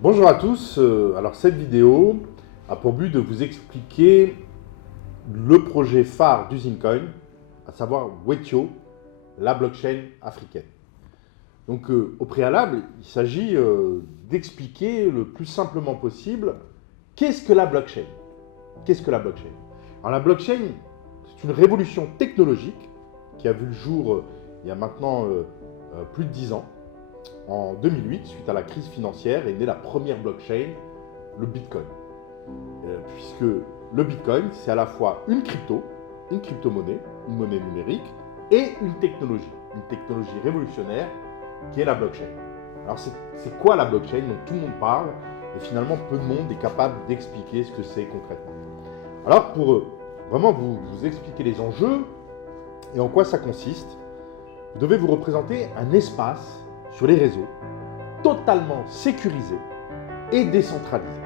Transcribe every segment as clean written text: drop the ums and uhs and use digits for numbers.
Bonjour à tous, alors cette vidéo a pour but de vous expliquer le projet phare d'Usinecoin, à savoir Wethio, la blockchain africaine. Donc au préalable, il s'agit d'expliquer le plus simplement possible qu'est-ce que la blockchain. Qu'est-ce que la blockchain? Alors la blockchain, c'est une révolution technologique qui a vu le jour il y a maintenant plus de 10 ans. En 2008, suite à la crise financière, est née la première blockchain, le Bitcoin. Puisque le Bitcoin, c'est à la fois une crypto-monnaie, une monnaie numérique, et une technologie révolutionnaire qui est la blockchain. Alors c'est quoi la blockchain dont tout le monde parle et finalement peu de monde est capable d'expliquer ce que c'est concrètement. Alors pour vraiment vous expliquer les enjeux et en quoi ça consiste, vous devez vous représenter un espace sur les réseaux, totalement sécurisé et décentralisé.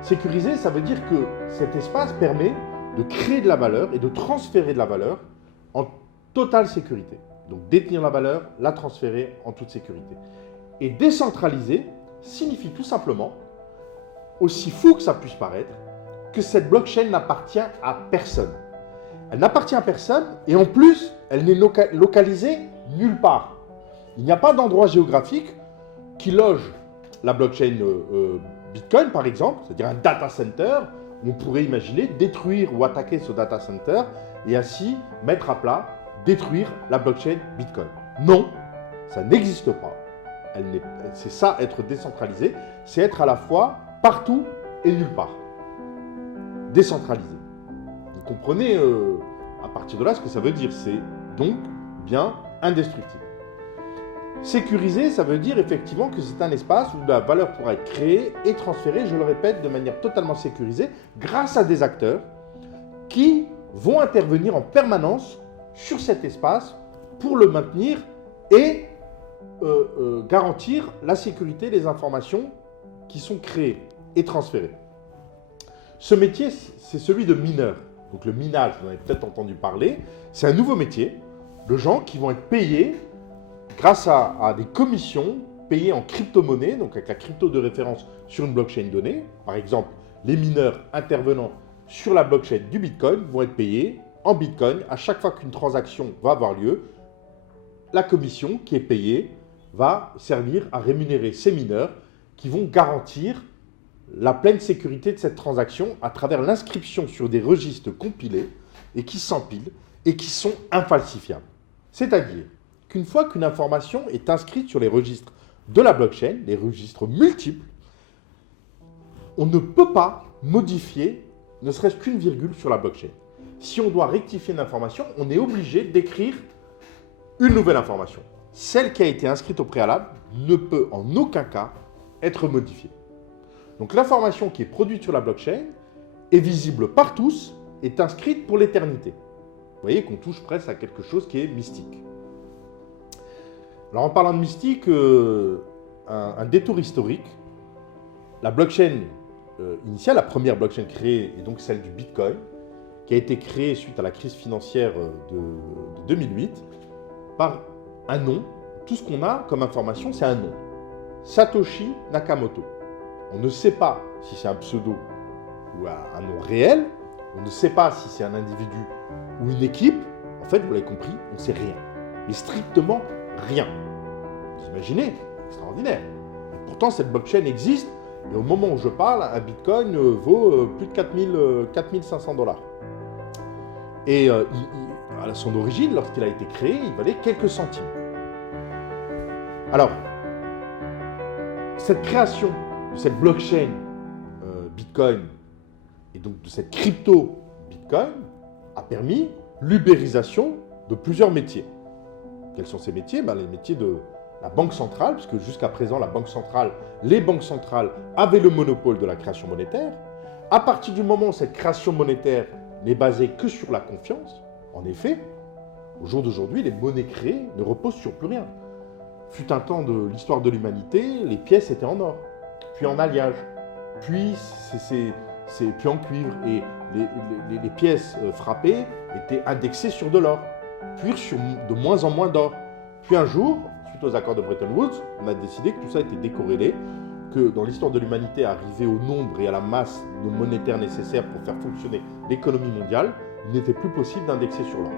Sécurisé, ça veut dire que cet espace permet de créer de la valeur et de transférer de la valeur en totale sécurité. Donc détenir la valeur, la transférer en toute sécurité. Et décentralisé signifie tout simplement, aussi fou que ça puisse paraître, que cette blockchain n'appartient à personne. Elle n'appartient à personne et en plus, elle n'est localisée nulle part. Il n'y a pas d'endroit géographique qui loge la blockchain Bitcoin, par exemple, c'est-à-dire un data center, où on pourrait imaginer détruire ou attaquer ce data center et ainsi mettre à plat, détruire la blockchain Bitcoin. Non, ça n'existe pas. C'est ça, être décentralisé, c'est être à la fois partout et nulle part. Décentralisé. Vous comprenez à partir de là ce que ça veut dire. C'est donc bien indestructible. Sécurisé, ça veut dire effectivement que c'est un espace où la valeur pourra être créée et transférée, je le répète, de manière totalement sécurisée, grâce à des acteurs qui vont intervenir en permanence sur cet espace pour le maintenir et garantir la sécurité des informations qui sont créées et transférées. Ce métier, c'est celui de mineur. Donc le minage, vous en avez peut-être entendu parler, c'est un nouveau métier de gens qui vont être payés grâce à des commissions payées en crypto-monnaie, donc avec la crypto de référence sur une blockchain donnée. Par exemple, les mineurs intervenant sur la blockchain du Bitcoin vont être payés en Bitcoin. À chaque fois qu'une transaction va avoir lieu, la commission qui est payée va servir à rémunérer ces mineurs qui vont garantir la pleine sécurité de cette transaction à travers l'inscription sur des registres compilés et qui s'empilent et qui sont infalsifiables. C'est-à-dire qu'une fois qu'une information est inscrite sur les registres de la blockchain, des registres multiples, on ne peut pas modifier ne serait-ce qu'une virgule sur la blockchain. Si on doit rectifier une information, on est obligé d'écrire une nouvelle information. Celle qui a été inscrite au préalable ne peut en aucun cas être modifiée. Donc l'information qui est produite sur la blockchain est visible par tous, est inscrite pour l'éternité. Vous voyez qu'on touche presque à quelque chose qui est mystique. Alors en parlant de mystique, un détour historique, la blockchain initiale, la première blockchain créée est donc celle du Bitcoin, qui a été créée suite à la crise financière de 2008 par un nom. Tout ce qu'on a comme information, c'est un nom. Satoshi Nakamoto. On ne sait pas si c'est un pseudo ou un nom réel, on ne sait pas si c'est un individu ou une équipe. En fait, vous l'avez compris, on ne sait rien. Mais strictement rien. Vous imaginez? Extraordinaire. Et pourtant, cette blockchain existe et au moment où je parle, un bitcoin vaut plus de 4500 $. Et à son origine, lorsqu'il a été créé, il valait quelques centimes. Alors, cette création de cette blockchain Bitcoin et donc de cette crypto Bitcoin a permis l'ubérisation de plusieurs métiers. Quels sont ces métiers? Les métiers de la banque centrale, puisque jusqu'à présent, les banques centrales avaient le monopole de la création monétaire. À partir du moment où cette création monétaire n'est basée que sur la confiance, en effet, au jour d'aujourd'hui, les monnaies créées ne reposent sur plus rien. Fut un temps de l'histoire de l'humanité, les pièces étaient en or, puis en alliage. Puis c'est puis en cuivre, et les pièces frappées étaient indexées sur de l'or, puis sur de moins en moins d'or. Puis un jour, suite aux accords de Bretton Woods, on a décidé que tout ça était décorrélé, que dans l'histoire de l'humanité, arrivé au nombre et à la masse de monétaire nécessaire pour faire fonctionner l'économie mondiale, il n'était plus possible d'indexer sur l'or.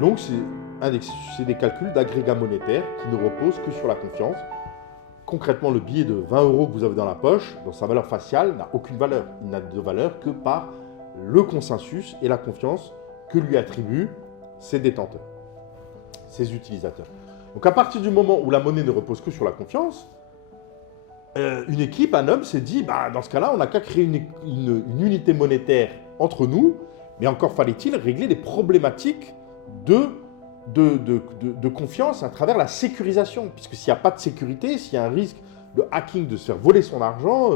Donc c'est des calculs d'agrégat monétaire qui ne reposent que sur la confiance. Concrètement, le billet de 20 € que vous avez dans la poche, dans sa valeur faciale, n'a aucune valeur. Il n'a de valeur que par le consensus et la confiance que lui attribuent ses détenteurs, ses utilisateurs. Donc à partir du moment où la monnaie ne repose que sur la confiance, une équipe, un homme s'est dit, dans ce cas-là, on n'a qu'à créer une unité monétaire entre nous, mais encore fallait-il régler les problématiques de confiance à travers la sécurisation. Puisque s'il n'y a pas de sécurité, s'il y a un risque de hacking, de se faire voler son argent,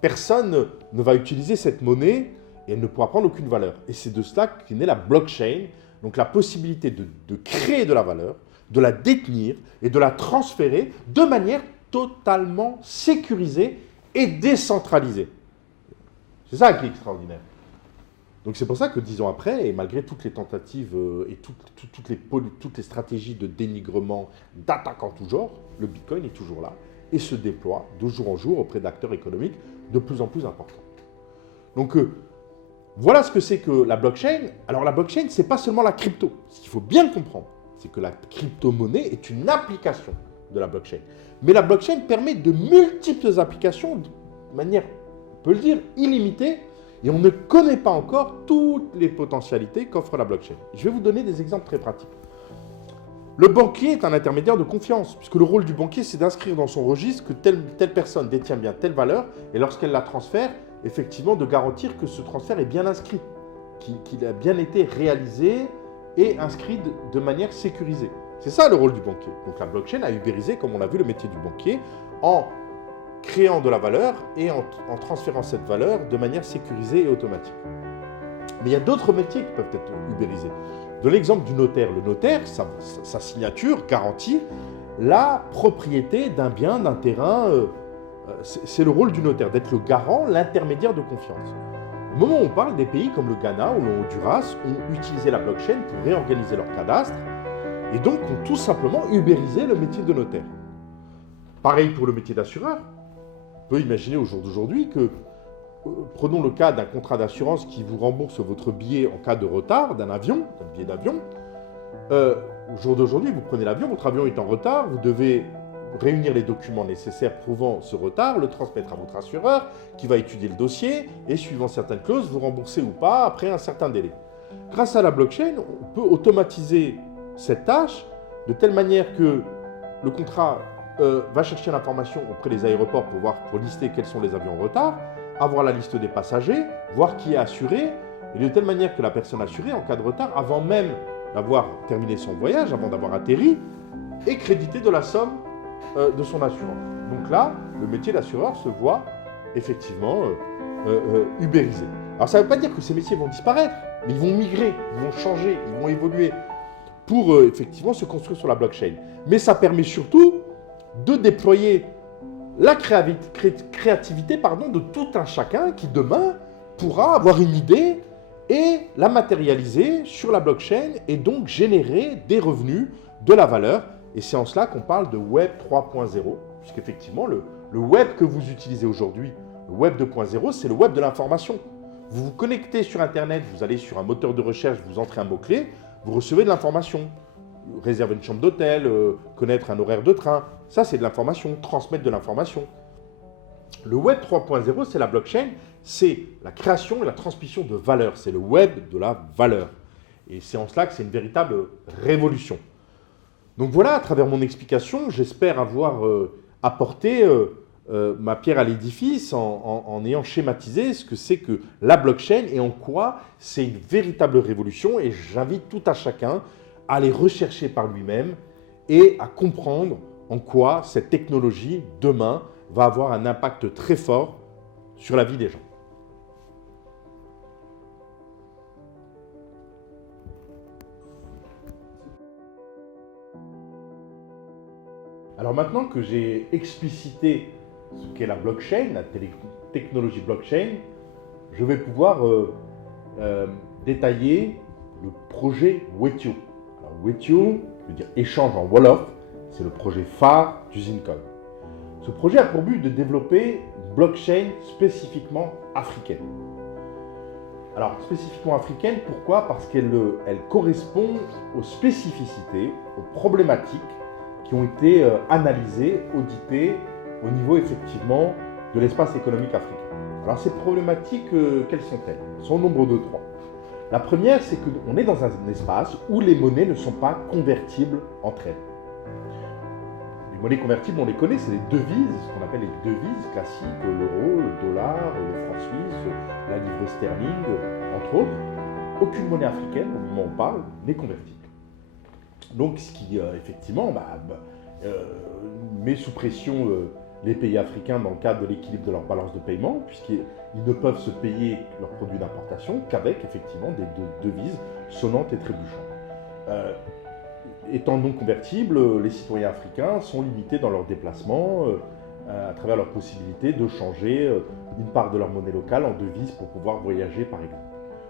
personne ne va utiliser cette monnaie et elle ne pourra prendre aucune valeur. Et c'est de cela qu'est née la blockchain, donc la possibilité de créer de la valeur, de la détenir et de la transférer de manière totalement sécurisée et décentralisée. C'est ça qui est extraordinaire. Donc c'est pour ça que 10 ans après, et malgré toutes les tentatives et toutes les stratégies de dénigrement, d'attaque en tout genre, le Bitcoin est toujours là et se déploie de jour en jour auprès d'acteurs économiques de plus en plus importants. Donc voilà ce que c'est que la blockchain. Alors la blockchain, ce n'est pas seulement la crypto. Ce qu'il faut bien comprendre, c'est que la crypto-monnaie est une application de la blockchain. Mais la blockchain permet de multiples applications de manière, on peut le dire, illimitée. Et on ne connaît pas encore toutes les potentialités qu'offre la blockchain. Je vais vous donner des exemples très pratiques. Le banquier est un intermédiaire de confiance, puisque le rôle du banquier, c'est d'inscrire dans son registre que telle personne détient bien telle valeur, et lorsqu'elle la transfère, effectivement, de garantir que ce transfert est bien inscrit, qu'il a bien été réalisé et inscrit de manière sécurisée. C'est ça le rôle du banquier. Donc la blockchain a ubérisé, comme on l'a vu, le métier du banquier, en créant de la valeur et en transférant cette valeur de manière sécurisée et automatique. Mais il y a d'autres métiers qui peuvent être ubérisés. De l'exemple du notaire. Le notaire, sa signature garantit la propriété d'un bien, d'un terrain. C'est le rôle du notaire, d'être le garant, l'intermédiaire de confiance. Au moment où on parle, des pays comme le Ghana ou le Honduras ont utilisé la blockchain pour réorganiser leur cadastre et donc ont tout simplement ubérisé le métier de notaire. Pareil pour le métier d'assureur. On peut imaginer au jour d'aujourd'hui que, prenons le cas d'un contrat d'assurance qui vous rembourse votre billet en cas de retard d'un billet d'avion. Au jour d'aujourd'hui, vous prenez l'avion, votre avion est en retard, vous devez réunir les documents nécessaires prouvant ce retard, le transmettre à votre assureur qui va étudier le dossier et, suivant certaines clauses, vous rembourser ou pas après un certain délai. Grâce à la blockchain, on peut automatiser cette tâche de telle manière que le contrat va chercher l'information auprès des aéroports pour lister quels sont les avions en retard, avoir la liste des passagers, voir qui est assuré, et de telle manière que la personne assurée, en cas de retard, avant même d'avoir terminé son voyage, avant d'avoir atterri, est créditée de la somme de son assurance. Donc là, le métier d'assureur se voit effectivement ubérisé. Alors ça ne veut pas dire que ces métiers vont disparaître, mais ils vont migrer, ils vont changer, ils vont évoluer pour effectivement se construire sur la blockchain. Mais ça permet surtout de déployer la créativité de tout un chacun qui demain pourra avoir une idée et la matérialiser sur la blockchain et donc générer des revenus, de la valeur. Et c'est en cela qu'on parle de Web 3.0, puisqu'effectivement le Web que vous utilisez aujourd'hui, le Web 2.0, c'est le Web de l'information. Vous vous connectez sur Internet, vous allez sur un moteur de recherche, vous entrez un mot-clé, vous recevez de l'information. Réserver une chambre d'hôtel, connaître un horaire de train, ça c'est de l'information, transmettre de l'information. Le Web 3.0, c'est la blockchain, c'est la création et la transmission de valeur, c'est le Web de la valeur. Et c'est en cela que c'est une véritable révolution. Donc voilà, à travers mon explication, j'espère avoir apporté ma pierre à l'édifice en ayant schématisé ce que c'est que la blockchain et en quoi c'est une véritable révolution. Et j'invite tout à chacun à les rechercher par lui-même et à comprendre en quoi cette technologie, demain, va avoir un impact très fort sur la vie des gens. Alors maintenant que j'ai explicité ce qu'est la blockchain, la technologie blockchain, je vais pouvoir détailler le projet Wetio. Alors, Wetio veut dire échange en Wolof, c'est le projet phare du Zincoin. Ce projet a pour but de développer une blockchain spécifiquement africaine. Alors, spécifiquement africaine, pourquoi? Parce qu'elle correspond aux spécificités, aux problématiques qui ont été analysées, auditées au niveau effectivement de l'espace économique africain. Alors, ces problématiques, quelles sont-elles? Elles sont au nombre de 3. La première, c'est qu'on est dans un espace où les monnaies ne sont pas convertibles entre elles. Les monnaies convertibles, on les connaît, c'est les devises, ce qu'on appelle les devises classiques, l'euro, le dollar, le franc suisse, la livre sterling, entre autres. Aucune monnaie africaine, au moment où on parle, n'est convertible. Donc, ce qui, effectivement, met sous pression les pays africains dans le cadre de l'équilibre de leur balance de paiement, puisqu'ils ne peuvent se payer leurs produits d'importation qu'avec, effectivement, des devises sonnantes et trébuchantes. Étant non convertibles, les citoyens africains sont limités dans leurs déplacements à travers leur possibilité de changer une part de leur monnaie locale en devise pour pouvoir voyager, par exemple.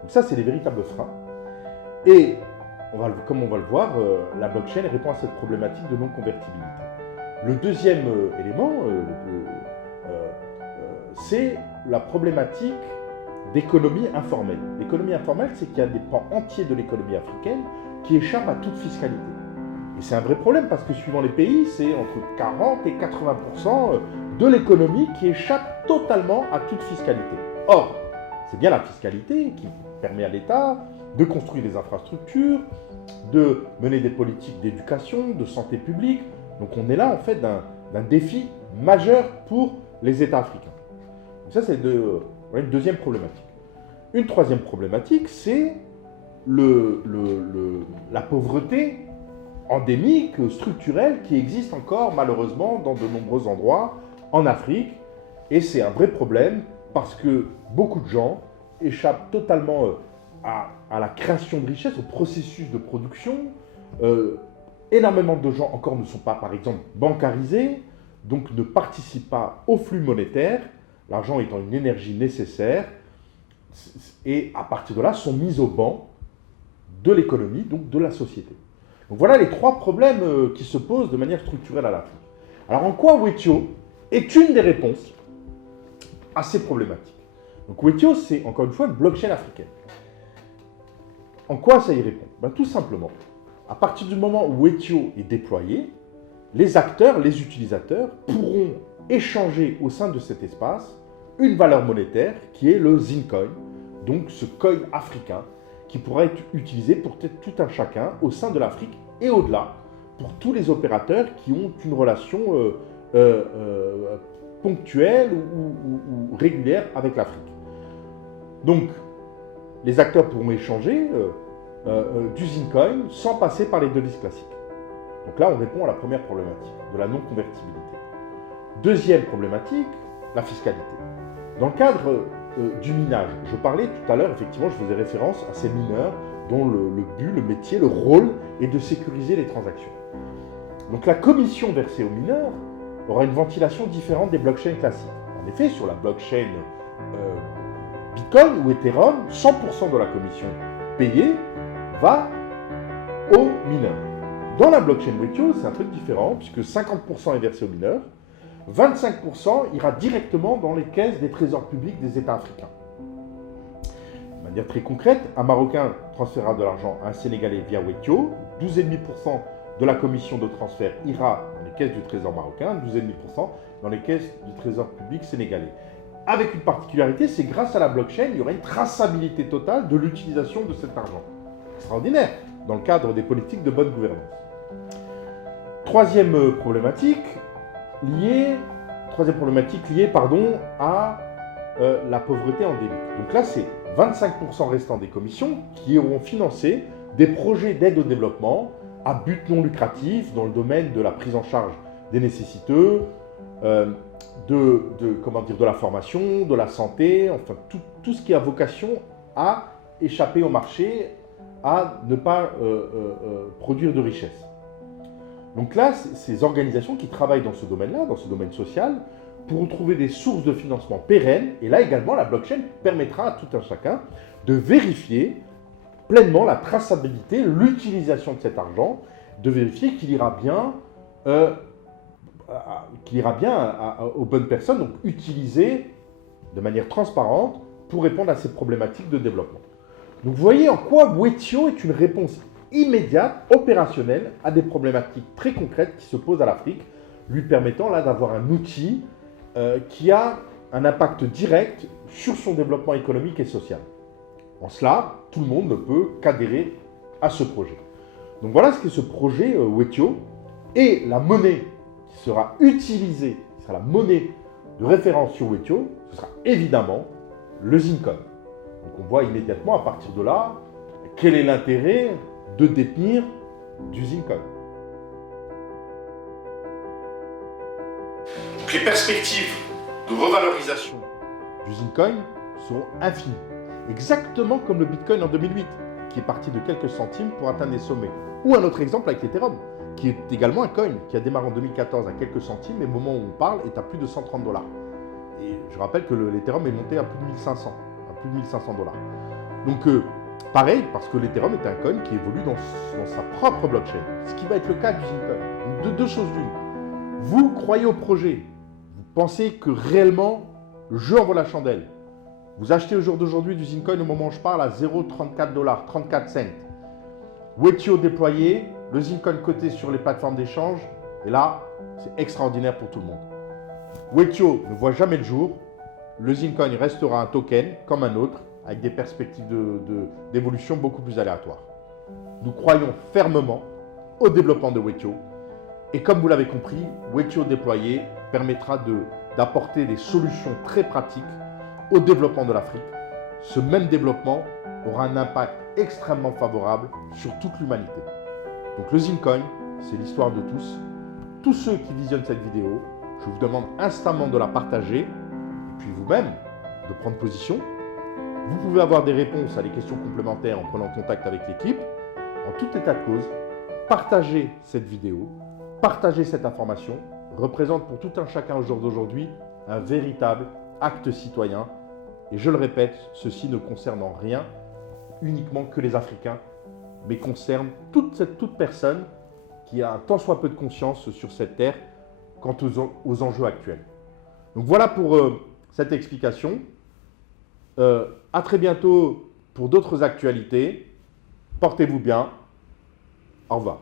Donc ça, c'est les véritables freins. Et, comme on va le voir, la blockchain répond à cette problématique de non-convertibilité. Le deuxième élément, c'est la problématique d'économie informelle. L'économie informelle, c'est qu'il y a des pans entiers de l'économie africaine qui échappent à toute fiscalité. Et c'est un vrai problème parce que suivant les pays, c'est entre 40 et 80% de l'économie qui échappe totalement à toute fiscalité. Or, c'est bien la fiscalité qui permet à l'État de construire des infrastructures, de mener des politiques d'éducation, de santé publique. Donc on est là en fait d'un défi majeur pour les États africains. Donc ça c'est une deuxième problématique. Une troisième problématique, c'est la pauvreté endémique, structurelle, qui existe encore malheureusement dans de nombreux endroits en Afrique. Et c'est un vrai problème parce que beaucoup de gens échappent totalement à la création de richesses, au processus de production. Énormément de gens encore ne sont pas, par exemple, bancarisés, donc ne participent pas au flux monétaire, l'argent étant une énergie nécessaire, et à partir de là sont mis au banc de l'économie, donc de la société. Donc voilà les 3 problèmes qui se posent de manière structurelle à l'Afrique. Alors en quoi Wetio est une des réponses à ces problématiques? Donc Wetio, c'est encore une fois une blockchain africaine. En quoi ça y répond? Tout simplement, à partir du moment où Wetio est déployé, les acteurs, les utilisateurs pourront échanger au sein de cet espace une valeur monétaire qui est le Zincoin, donc ce coin africain qui pourra être utilisé pour tout un chacun au sein de l'Afrique et au-delà pour tous les opérateurs qui ont une relation ponctuelle ou régulière avec l'Afrique. Donc, les acteurs pourront échanger du Zincoin sans passer par les devises classiques. Donc là, on répond à la première problématique, de la non-convertibilité. Deuxième problématique, la fiscalité. Dans le cadre du minage, je parlais tout à l'heure, effectivement, je faisais référence à ces mineurs dont le but, le métier, le rôle est de sécuriser les transactions. Donc la commission versée aux mineurs aura une ventilation différente des blockchains classiques. En effet, sur la blockchain Bitcoin ou Ethereum, 100% de la commission payée va aux mineurs. Dans la blockchain Wetio, c'est un truc différent, puisque 50% est versé aux mineurs, 25% ira directement dans les caisses des trésors publics des États africains. De manière très concrète, un Marocain transférera de l'argent à un Sénégalais via Wetio, 12,5% de la commission de transfert ira dans les caisses du trésor marocain, 12,5% dans les caisses du trésor public sénégalais. Avec une particularité, c'est grâce à la blockchain, il y aura une traçabilité totale de l'utilisation de cet argent. Extraordinaire, dans le cadre des politiques de bonne gouvernance. Troisième problématique liée à la pauvreté endémique. Donc là, c'est 25% restants des commissions qui auront financé des projets d'aide au développement à but non lucratif dans le domaine de la prise en charge des nécessiteux, de la formation, de la santé, enfin tout ce qui a vocation à échapper au marché, à ne pas produire de richesse. Donc là, ces organisations qui travaillent dans ce domaine-là, dans ce domaine social, pour trouver des sources de financement pérennes. Et là également, la blockchain permettra à tout un chacun de vérifier pleinement la traçabilité, l'utilisation de cet argent, de vérifier qu'il ira bien, aux bonnes personnes, donc utilisé de manière transparente pour répondre à ces problématiques de développement. Donc vous voyez en quoi Wetio est une réponse immédiate, opérationnelle, à des problématiques très concrètes qui se posent à l'Afrique, lui permettant là d'avoir un outil qui a un impact direct sur son développement économique et social. En cela, tout le monde ne peut qu'adhérer à ce projet. Donc voilà ce qu'est ce projet Wetio, et la monnaie qui sera utilisée, qui sera la monnaie de référence sur Wetio, ce sera évidemment le Zincoin. Donc on voit immédiatement à partir de là quel est l'intérêt de détenir du Zincoin. Donc les perspectives de revalorisation du Zincoin seront infinies. Exactement comme le Bitcoin en 2008, qui est parti de quelques centimes pour atteindre les sommets. Ou un autre exemple avec l'Ethereum, qui est également un coin qui a démarré en 2014 à quelques centimes, et au moment où on parle, est à plus de 130 $. Et je rappelle que l'Ethereum est monté à plus de 1500 $. Donc pareil, parce que l'Ethereum est un coin qui évolue dans sa propre blockchain, ce qui va être le cas du Zincoin. Donc deux choses l'une. Vous croyez au projet, vous pensez que réellement le jeu en vaut la chandelle. Vous achetez au jour d'aujourd'hui du Zincoin au moment où je parle à 0,34 $, 34 cents. Wetio déployé, le Zincoin coté sur les plateformes d'échange, et là, c'est extraordinaire pour tout le monde. Wetio ne voit jamais le jour, le Zincoin restera un token comme un autre, avec des perspectives d'évolution beaucoup plus aléatoires. Nous croyons fermement au développement de Wetio, et comme vous l'avez compris, Wetio déployé permettra d'apporter des solutions très pratiques au développement de l'Afrique. Ce même développement aura un impact extrêmement favorable sur toute l'humanité. Donc le Zincoin, c'est l'histoire de tous. Tous ceux qui visionnent cette vidéo, je vous demande instamment de la partager, et puis vous-même de prendre position. Vous pouvez avoir des réponses à des questions complémentaires en prenant contact avec l'équipe. En tout état de cause, partagez cette vidéo, partagez cette information, représente pour tout un chacun au jour d'aujourd'hui un véritable acte citoyen. Et je le répète, ceci ne concerne en rien uniquement que les Africains, mais concerne toute personne qui a un tant soit peu de conscience sur cette terre quant aux enjeux actuels. Donc voilà pour cette explication. À très bientôt pour d'autres actualités. Portez-vous bien. Au revoir.